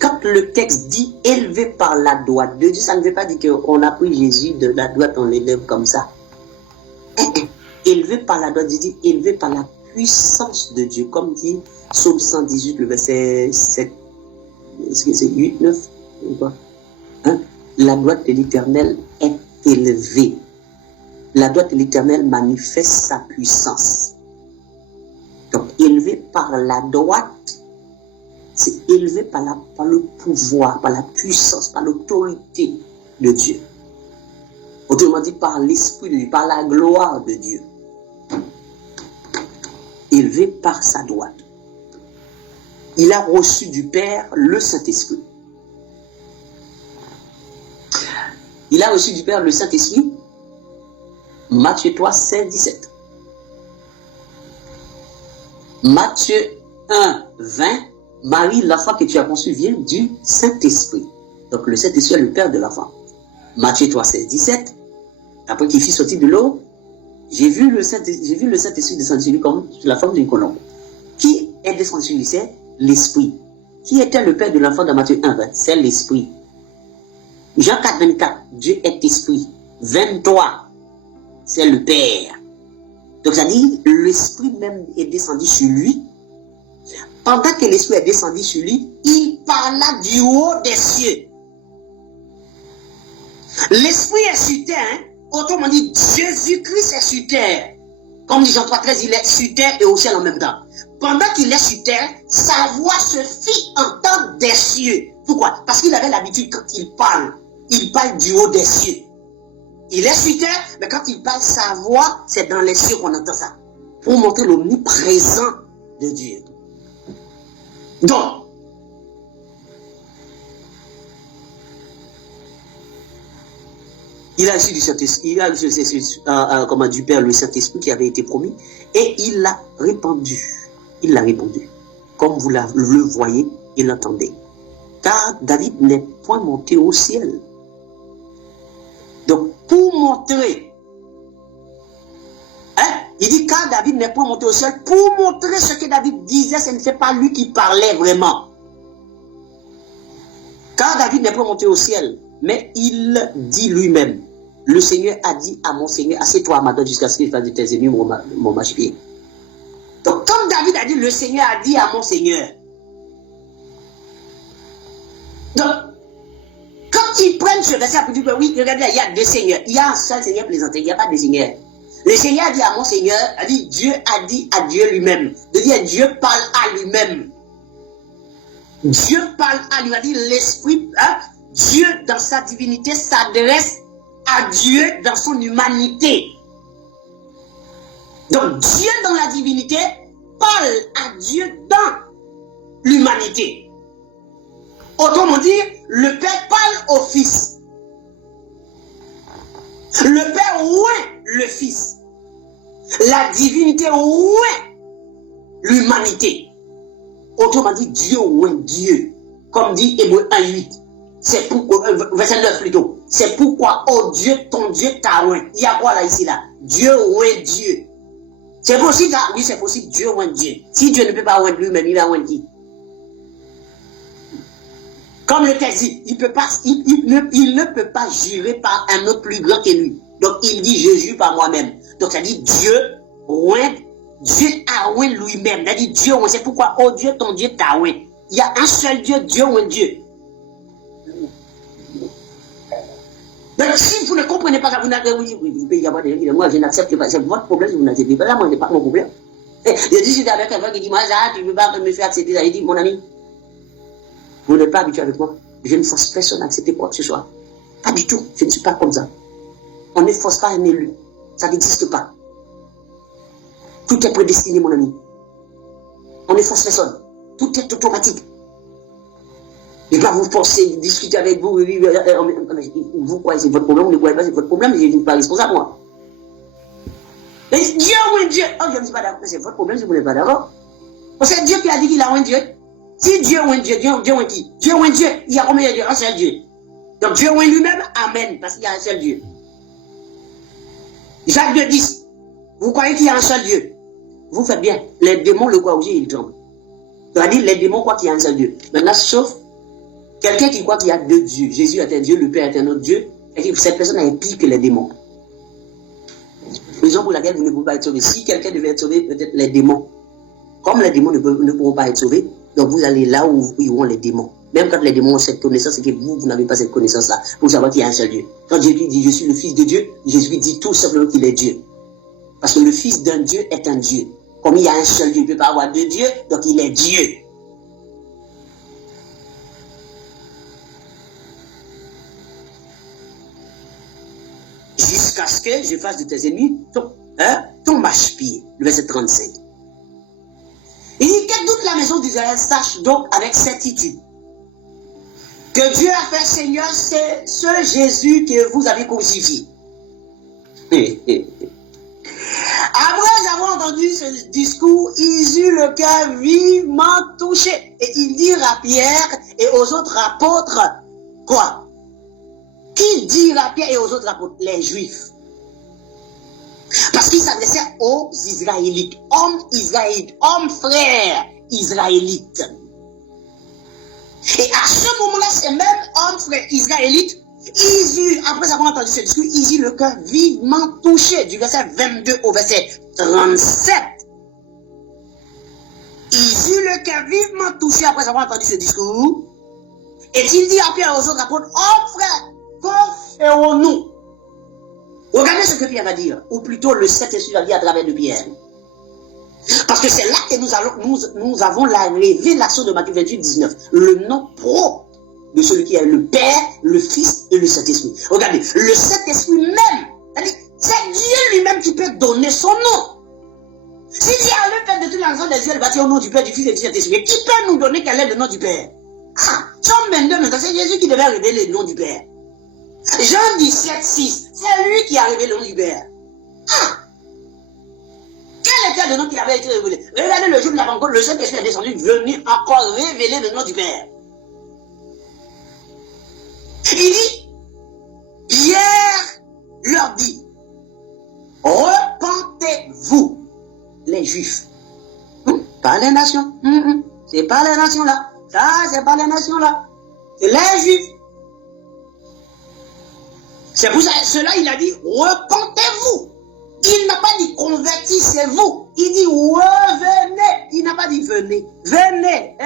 Quand le texte dit élevé par la droite de Dieu, ça ne veut pas dire qu'on a pris Jésus de la droite, on l'élève comme ça. Élevé par la droite, Dieu dit élevé par la puissance de Dieu, comme dit Psaume 118, le verset 7. Est-ce que c'est 8, 9 ou pas? La droite de l'Éternel est élevée. La droite de l'Éternel manifeste sa puissance. Donc, élevé par la droite, c'est élevé par le pouvoir, par la puissance, par l'autorité de Dieu. Autrement dit, par l'Esprit de Dieu, par la gloire de Dieu. Élevé par sa droite. Il a reçu du Père le Saint-Esprit. Il a reçu du Père le Saint-Esprit. Matthieu 3, 16, 17. Matthieu 1, 20. Marie, l'enfant que tu as conçu, vient du Saint-Esprit. Donc le Saint-Esprit est le Père de l'enfant. Matthieu 3, 16, 17. Après qu'il fut sorti de l'eau, j'ai vu le Saint-Esprit descendre sur lui comme sur la forme d'une colombe. Qui est descendu sur lui? C'est l'Esprit. Qui était le Père de l'enfant dans Matthieu 1, 20? C'est l'Esprit. Jean 4, 24, Dieu est Esprit. 23, c'est le Père. Donc ça dit, l'Esprit même est descendu sur lui. Pendant que l'Esprit est descendu sur lui, il parla du haut des cieux. L'Esprit est sur terre, hein? Autrement dit, Jésus-Christ est sur terre. Comme dit Jean 3, 13, il est sur terre et au ciel en même temps. Pendant qu'il est sur terre, sa voix se fit entendre des cieux. Pourquoi? Parce qu'il avait l'habitude, quand il parle du haut des cieux. Il est sur terre, mais quand il parle, sa voix, c'est dans les cieux qu'on entend ça. Pour montrer l'omniprésence de Dieu. Donc, il a reçu du Saint-Esprit, il a reçu du Père le Saint-Esprit qui avait été promis, et il l'a répandu. Il l'a répandu. Comme vous le voyez et l'entendez. Car David n'est point monté au ciel. Donc, pour montrer, il dit car David n'est point monté au ciel, pour montrer ce que David disait, ce n'était pas lui qui parlait vraiment. Car David n'est point monté au ciel, mais il dit lui-même, le Seigneur a dit à mon Seigneur, assieds-toi à ma droite jusqu'à ce qu'il fasse de tes ennemis mon marchepied. Donc, comme David a dit, le Seigneur a dit à mon Seigneur. Donc, quand ils prennent ce verset pour dire que oui, regardez, il y a deux seigneurs. Il y a un seul Seigneur présenté, il n'y a pas de Seigneur. Le Seigneur a dit à mon Seigneur, a dit à Dieu lui-même. De dire Dieu parle à lui-même. Dieu parle à lui, a dit l'Esprit, Dieu dans sa divinité s'adresse à Dieu dans son humanité. Donc Dieu dans la divinité parle à Dieu dans l'humanité. Autrement dit, le Père parle au Fils. Le Père oint le Fils. La divinité oint l'humanité. Autrement dit, Dieu oint Dieu. Comme dit Hébreux 1:8. C'est pourquoi, verset 9 plutôt. C'est pourquoi, oh Dieu, ton Dieu t'a oint. Il y a quoi là, ici, là? Dieu oint Dieu. C'est possible, ça? Oui, c'est possible, Dieu oint Dieu. Si Dieu ne peut pas oint lui-même, il va oint qui? Comme le texte dit, il ne peut pas jurer par un autre plus grand que lui. Donc il dit, je jure par moi-même. Donc ça dit, Dieu a oint lui-même. Ça dit, Dieu oint. C'est pourquoi, oh Dieu, ton Dieu t'a oint. Il y a un seul Dieu, Dieu oint Dieu. Donc si vous ne comprenez pas ça, vous n'avez pas dit, moi je n'accepte pas, c'est votre problème si vous n'acceptez pas. Là, moi, ce n'est pas mon problème. Je dis, c'est avec quelqu'un qui dit, moi, ça, tu ne veux pas me faire accepter ça. Il dit, mon ami, vous n'êtes pas habitué avec moi. Je ne force personne à accepter quoi que ce soit. Pas du tout. Je ne suis pas comme ça. On ne force pas un élu. Ça n'existe pas. Tout est prédestiné, mon ami. On ne force personne. Tout est automatique. Je ne vais pas vous forcer, discuter avec vous. Vous croyez c'est votre problème, vous ne croyez pas c'est votre problème, je ne suis pas responsable, moi. Mais Dieu, oui, Dieu. Oh, je ne suis pas d'accord. C'est votre problème si vous n'êtes pas d'accord. C'est Dieu qui a dit qu'il a un Dieu. Si Dieu oint Dieu, Dieu oint qui? Dieu oint Dieu. Il y a combien de dieux? Un seul Dieu. Donc Dieu oint lui-même, amen, parce qu'il y a un seul Dieu. Jacques 2:10. Vous croyez qu'il y a un seul Dieu? Vous faites bien. Les démons le croient aussi, ils tremblent. C'est-à-dire, les démons croient qu'il y a un seul Dieu. Maintenant, sauf Quelqu'un qui croit qu'il y a deux dieux, Jésus est un Dieu, le Père est un autre Dieu, et que cette personne est pire que les démons. Raison pour laquelle vous ne pouvez pas être sauvé. Si quelqu'un devait être sauvé, peut-être les démons. Comme les démons ne pourront pas être sauvés, donc vous allez là où iront les démons. Même quand les démons ont cette connaissance, c'est que vous n'avez pas cette connaissance-là pour savoir qu'il y a un seul Dieu. Quand Jésus dit je suis le Fils de Dieu, Jésus dit tout simplement qu'il est Dieu. Parce que le Fils d'un Dieu est un Dieu. Comme il y a un seul Dieu, il ne peut pas avoir deux dieux, donc il est Dieu. Jusqu'à ce que je fasse de tes ennemis ton marchepied. Le verset 35. Il dit que toute la maison d'Israël sache donc avec certitude que Dieu a fait Seigneur, c'est ce Jésus que vous avez crucifié. Après avoir entendu ce discours, ils eurent le cœur vivement touché. Et ils dirent à Pierre et aux autres apôtres, quoi? Qui dirent à Pierre et aux autres apôtres? Les Juifs. Parce qu'ils s'adressaient aux Israélites, hommes frères israélites. Et à ce moment-là, ces mêmes hommes frères israélites, ils eurent, après avoir entendu ce discours, ils eurent le cœur vivement touché, du verset 22 au verset 37. Ils eurent le cœur vivement touché après avoir entendu ce discours. Et il dit à Pierre et aux autres apôtres, hommes frères, que ferons-nous? Regardez ce que Pierre va dire, ou plutôt le Saint-Esprit va dire à travers de Pierre. Parce que c'est là que nous avons la révélation de Matthieu 28, 19. Le nom propre de celui qui est le Père, le Fils et le Saint-Esprit. Regardez, le Saint-Esprit même, c'est Dieu lui-même qui peut donner son nom. Si Dieu avait fait de toute la raison des yeux, il bâtit au nom du Père, du Fils et du Saint-Esprit, qui peut nous donner quel est le nom du Père? Ah, Jean 22, maintenant, c'est Jésus qui devait révéler le nom du Père. Jean 17, 6, c'est lui qui a révélé le nom du Père. Ah! Quel était le nom qui avait été révélé? Regardez le jour de la rencontre, le Saint-Esprit est descendu, venu encore révéler le nom du Père. Il dit, Pierre leur dit, repentez-vous, les Juifs. Pas les nations. C'est pas les nations là. Ça, c'est pas les nations là. C'est les Juifs. C'est pour ça, cela il a dit, repentez-vous. Il n'a pas dit convertissez-vous. Il dit revenez. Il n'a pas dit venez. Venez.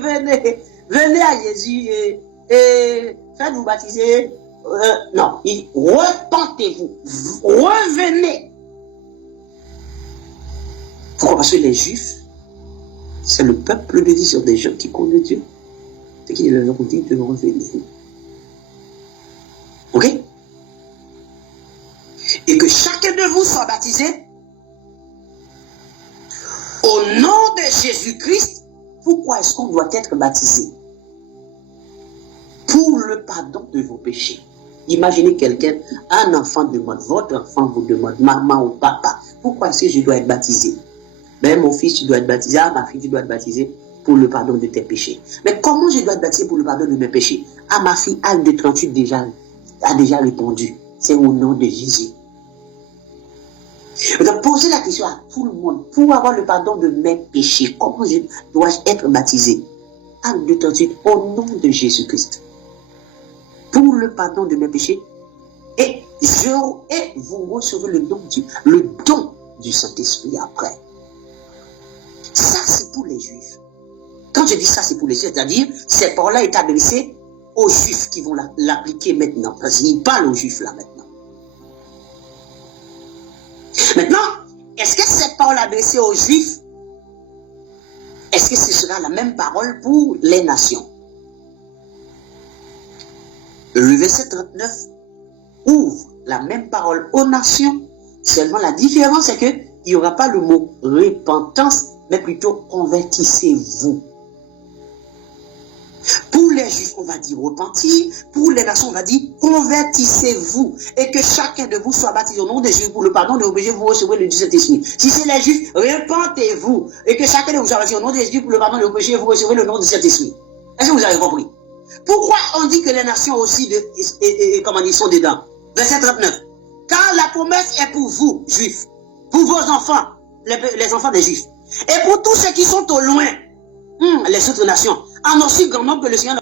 Venez. Venez à Jésus et faites-vous baptiser. Non, il dit repentez-vous. Revenez. Pourquoi? Parce que les Juifs, c'est le peuple de Dieu, sur des gens qui connaissent Dieu. C'est qu'il leur dit de revenir. Ok? Et que chacun de vous soit baptisé au nom de Jésus-Christ. Pourquoi est-ce qu'on doit être baptisé? Pour le pardon de vos péchés. Imaginez quelqu'un, un enfant demande, votre enfant vous demande, maman ou papa, pourquoi est-ce que je dois être baptisé? Ben mon fils, tu dois être baptisé, ma fille, tu dois être baptisé pour le pardon de tes péchés. Mais comment je dois être baptisé pour le pardon de mes péchés? Ma fille, Anne de 38 a déjà répondu. C'est au nom de Jésus. Donc, posez la question à tout le monde. Pour avoir le pardon de mes péchés, comment dois-je être baptisé? Acte 2:38, au nom de Jésus-Christ. Pour le pardon de mes péchés. Et vous recevez le don du Saint-Esprit après. Ça, c'est pour les Juifs. Quand je dis ça, c'est pour les Juifs, c'est-à-dire, ces paroles-là est adressé aux Juifs qui vont l'appliquer maintenant. Parce qu'ils parlent aux Juifs là maintenant. Maintenant, est-ce que cette parole adressée aux Juifs, est-ce que ce sera la même parole pour les nations? Le verset 39 ouvre la même parole aux nations. Seulement la différence, c'est qu'il n'y aura pas le mot repentance, mais plutôt convertissez-vous. Pour les Juifs, on va dire repentir. Pour les nations, on va dire convertissez-vous. Et que chacun de vous soit baptisé au nom de Jésus pour le pardon de vos péchés, vous recevrez le Saint-Esprit. Si c'est les Juifs, repentez-vous. Et que chacun de vous soit baptisé au nom de Jésus pour le pardon de vos péchés, vous recevrez le nom du Saint-Esprit. Est-ce que vous avez compris? Pourquoi on dit que les nations aussi comment ils sont dedans? Verset 39. Car la promesse est pour vous, Juifs, pour vos enfants, les enfants des Juifs, et pour tous ceux qui sont au loin, les autres nations, en aussi grand nombre que le Seigneur